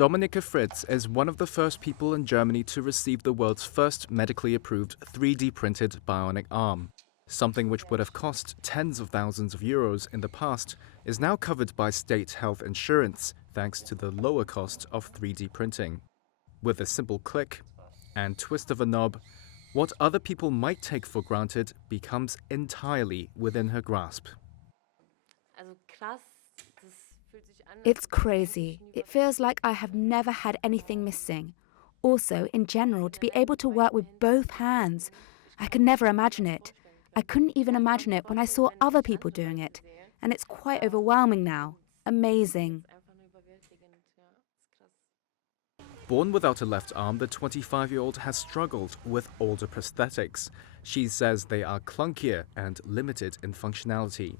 Dominika Fritz is one of the first people in Germany to receive the world's first medically approved 3D printed bionic arm. Something which would have cost tens of thousands of euros in the past is now covered by state health insurance thanks to the lower cost of 3D printing. With a simple click and twist of a knob, what other people might take for granted becomes entirely within her grasp. It's crazy. It feels like I have never had anything missing. Also, in general, to be able to work with both hands, I could never imagine it. I couldn't even imagine it when I saw other people doing it. And it's quite overwhelming now. Amazing. Born without a left arm, the 25-year-old has struggled with older prosthetics. She says they are clunkier and limited in functionality.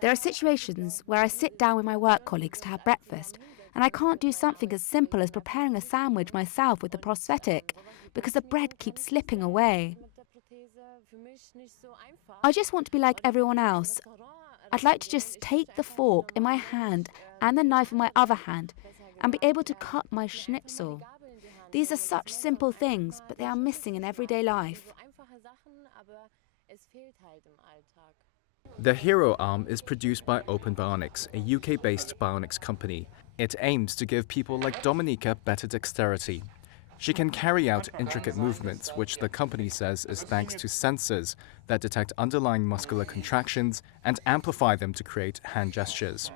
There are situations where I sit down with my work colleagues to have breakfast, and I can't do something as simple as preparing a sandwich myself with the prosthetic, because the bread keeps slipping away. I just want to be like everyone else. I'd like to just take the fork in my hand and the knife in my other hand and be able to cut my schnitzel. These are such simple things, but they are missing in everyday life. The Hero Arm is produced by Open Bionics, a UK-based bionics company. It aims to give people like Dominika better dexterity. She can carry out intricate movements, which the company says is thanks to sensors that detect underlying muscular contractions and amplify them to create hand gestures.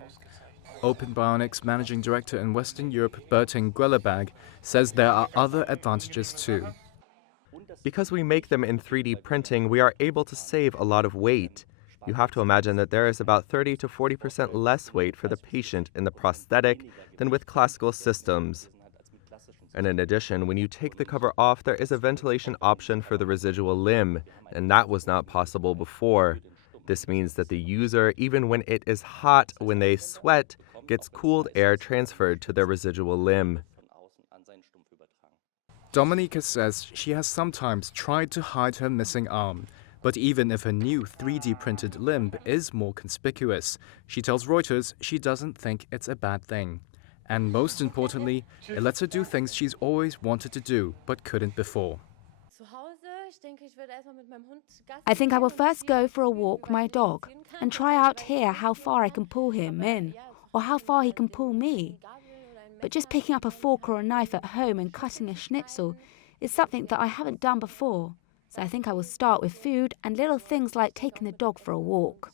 Open Bionics Managing Director in Western Europe, Berting Gwelleberg, says there are other advantages too. Because we make them in 3D printing, we are able to save a lot of weight. You have to imagine that there is about 30 to 40% less weight for the patient in the prosthetic than with classical systems. And in addition, when you take the cover off, there is a ventilation option for the residual limb, and that was not possible before. This means that the user, even when it is hot, when they sweat, gets cooled air transferred to their residual limb. Dominika says she has sometimes tried to hide her missing arm, but even if her new 3D printed limb is more conspicuous, she tells Reuters she doesn't think it's a bad thing. And most importantly, it lets her do things she's always wanted to do but couldn't before. I think I will first go for a walk with my dog and try out here how far I can pull him in, or how far he can pull me. But just picking up a fork or a knife at home and cutting a schnitzel is something that I haven't done before. So I think I will start with food and little things like taking the dog for a walk.